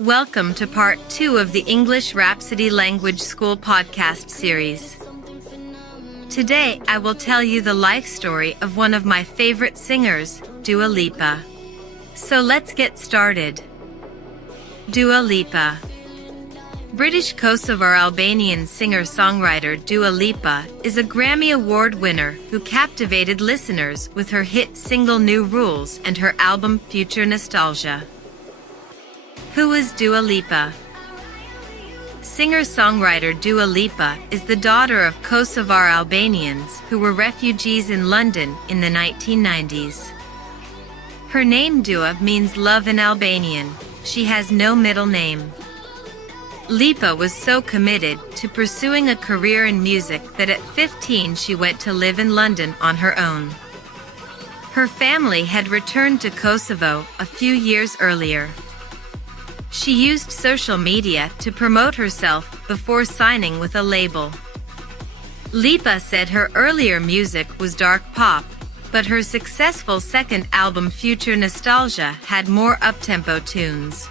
Welcome to part 2 of the English Rhapsody Language School podcast series. Today, I will tell you the life story of one of my favorite singers, Dua Lipa. So let's get started. Dua Lipa. British Kosovar Albanian singer-songwriter Dua Lipa is a Grammy Award winner who captivated listeners with her hit single New Rules and her album Future Nostalgia. Who is Dua Lipa? Singer-songwriter Dua Lipa is the daughter of Kosovar Albanians who were refugees in London in the 1990s. Her name Dua means love in Albanian. She has no middle name. Lipa was so committed to pursuing a career in music that at 15 she went to live in London on her own. Her family had returned to Kosovo a few years earlier. She used social media to promote herself before signing with a label. Lipa said her earlier music was dark pop, but her successful second album Future Nostalgia had more up-tempo tunes.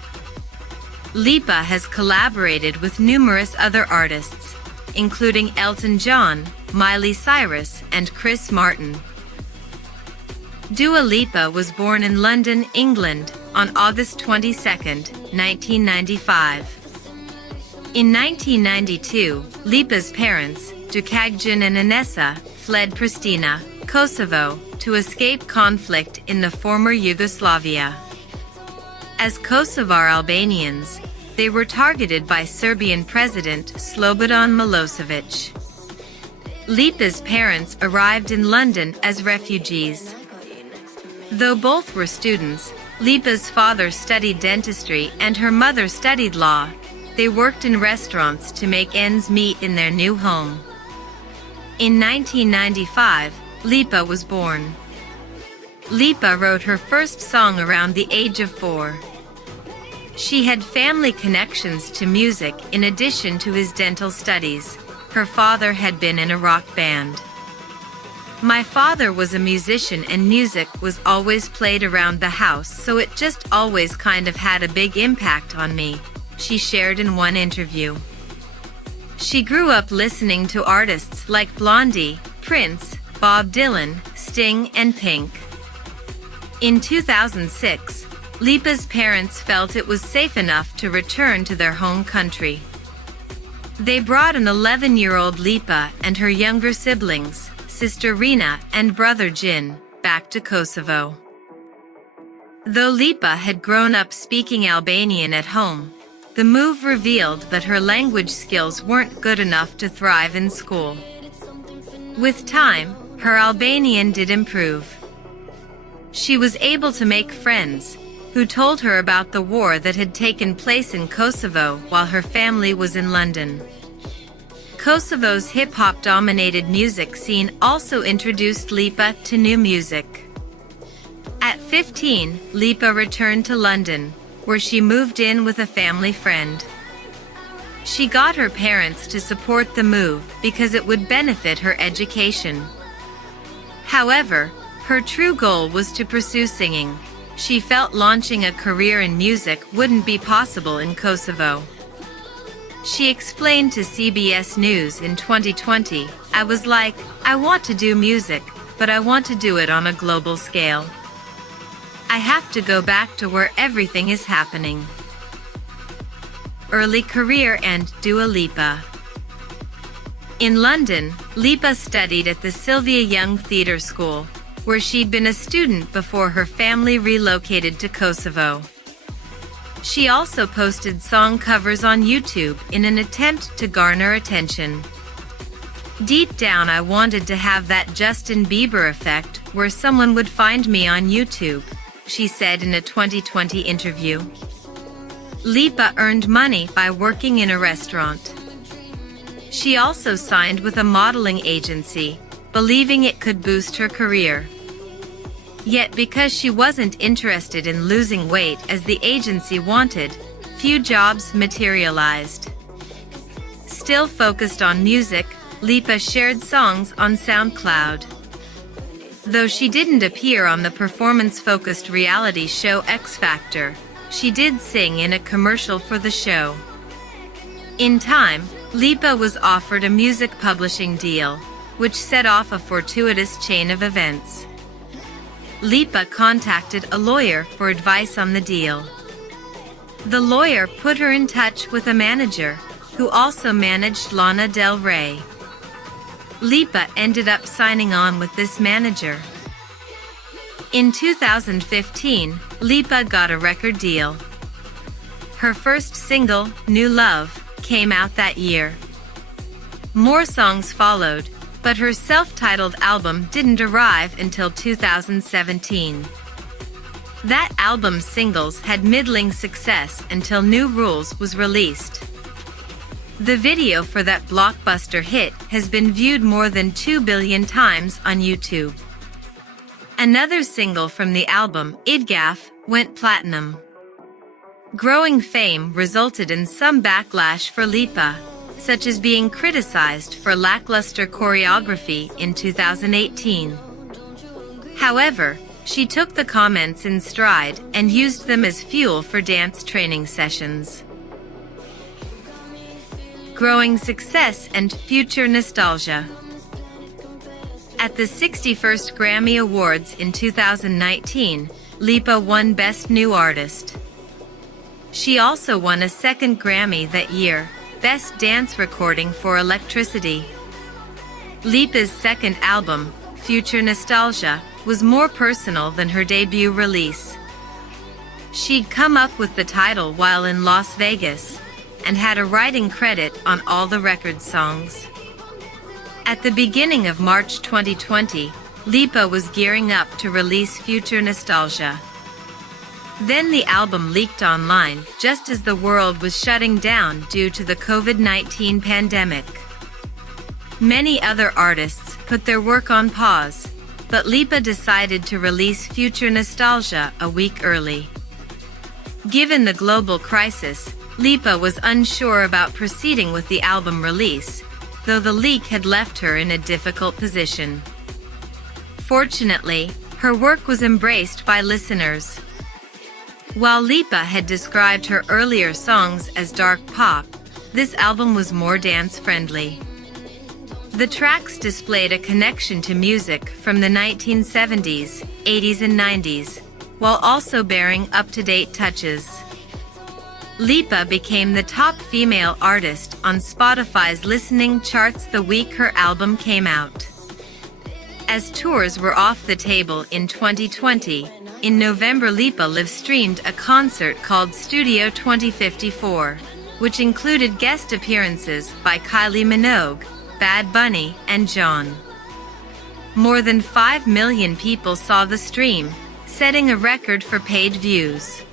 Lipa has collaborated with numerous other artists, including Elton John, Miley Cyrus, and Chris Martin. Dua Lipa was born in London, England, on August 22, 1995. In 1992, Lipa's parents, Dukagjan and Anessa, fled Pristina, Kosovo, to escape conflict in the former Yugoslavia. As Kosovar Albanians, they were targeted by Serbian President Slobodan Milosevic. Lipa's parents arrived in London as refugees. Though both were students, Lipa's father studied dentistry and her mother studied law. They worked in restaurants to make ends meet in their new home. In 1995, Lipa was born. Lipa wrote her first song around the age of 4. She had family connections to music in addition to his dental studies. Her father had been in a rock band. My father was a musician and music was always played around the house, so it just always kind of had a big impact on me, she shared in one interview. She grew up listening to artists like Blondie, Prince, Bob Dylan, Sting, and Pink. In 2006, Lipa's parents felt it was safe enough to return to their home country. They brought an 11-year-old Lipa and her younger siblings, sister Rina and brother Jin, back to Kosovo. Though Lipa had grown up speaking Albanian at home, the move revealed that her language skills weren't good enough to thrive in school. With time, her Albanian did improve. She was able to make friends, who told her about the war that had taken place in Kosovo while her family was in London. Kosovo's hip-hop-dominated music scene also introduced Lipa to new music. At 15, Lipa returned to London, where she moved in with a family friend. She got her parents to support the move because it would benefit her education. However, her true goal was to pursue singing. She felt launching a career in music wouldn't be possible in Kosovo. She explained to CBS News in 2020, "I was like, I want to do music, but I want to do it on a global scale. I have to go back to where everything is happening." Early career and Dua Lipa. In London, Lipa studied at the Sylvia Young Theatre School, where she'd been a student before her family relocated to Kosovo. She also posted song covers on YouTube in an attempt to garner attention. "Deep down I wanted to have that Justin Bieber effect where someone would find me on YouTube," she said in a 2020 interview. Lipa earned money by working in a restaurant. She also signed with a modeling agency, believing it could boost her career. Yet because she wasn't interested in losing weight as the agency wanted, few jobs materialized. Still focused on music, Lipa shared songs on SoundCloud. Though she didn't appear on the performance-focused reality show X Factor, she did sing in a commercial for the show. In time, Lipa was offered a music publishing deal, which set off a fortuitous chain of events. Lipa contacted a lawyer for advice on the deal. The lawyer put her in touch with a manager, who also managed Lana Del Rey. Lipa ended up signing on with this manager. In 2015, Lipa got a record deal. Her first single, New Love, came out that year. More songs followed, but her self-titled album didn't arrive until 2017. That album's singles had middling success until New Rules was released. The video for that blockbuster hit has been viewed more than 2 billion times on YouTube. Another single from the album, Idgaf, went platinum. Growing fame resulted in some backlash for Lipa, such as being criticized for lackluster choreography in 2018. However, she took the comments in stride and used them as fuel for dance training sessions. Growing success and future nostalgia. At the 61st Grammy Awards in 2019, Lipa won Best New Artist. She also won a second Grammy that year, Best Dance Recording for Electricity. Lipa's second album, Future Nostalgia, was more personal than her debut release. She'd come up with the title while in Las Vegas, and had a writing credit on all the record songs. At the beginning of March 2020, Lipa was gearing up to release Future Nostalgia. Then the album leaked online just as the world was shutting down due to the COVID-19 pandemic. Many other artists put their work on pause, but Lipa decided to release Future Nostalgia a week early. Given the global crisis, Lipa was unsure about proceeding with the album release, though the leak had left her in a difficult position. Fortunately, her work was embraced by listeners. While Lipa had described her earlier songs as dark pop, this album was more dance-friendly. The tracks displayed a connection to music from the 1970s, 80s and 90s, while also bearing up-to-date touches. Lipa became the top female artist on Spotify's listening charts the week her album came out. As tours were off the table in 2020, in November Lipa live-streamed a concert called Studio 2054, which included guest appearances by Kylie Minogue, Bad Bunny, and John. More than 5 million people saw the stream, setting a record for paid views.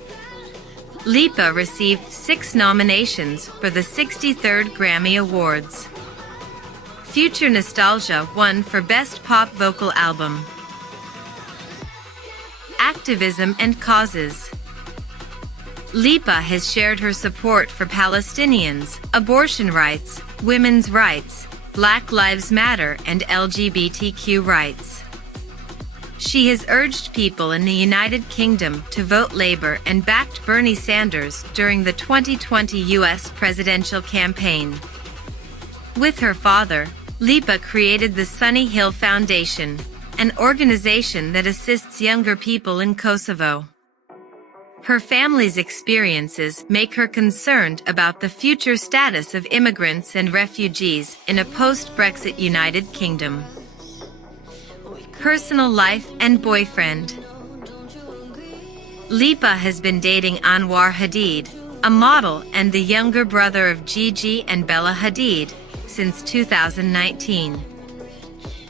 Lipa received 6 nominations for the 63rd Grammy Awards. Future Nostalgia won for Best Pop Vocal Album. Activism and Causes. Lipa has shared her support for Palestinians, abortion rights, women's rights, Black Lives Matter and LGBTQ rights. She has urged people in the United Kingdom to vote Labour and backed Bernie Sanders during the 2020 US presidential campaign. With her father, Lipa created the Sunny Hill Foundation, an organization that assists younger people in Kosovo. Her family's experiences make her concerned about the future status of immigrants and refugees in a post-Brexit United Kingdom. Personal life and boyfriend. Lipa has been dating Anwar Hadid, a model and the younger brother of Gigi and Bella Hadid, since 2019.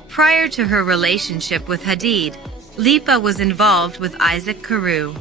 Prior to her relationship with Hadid, Lipa was involved with Isaac Carew.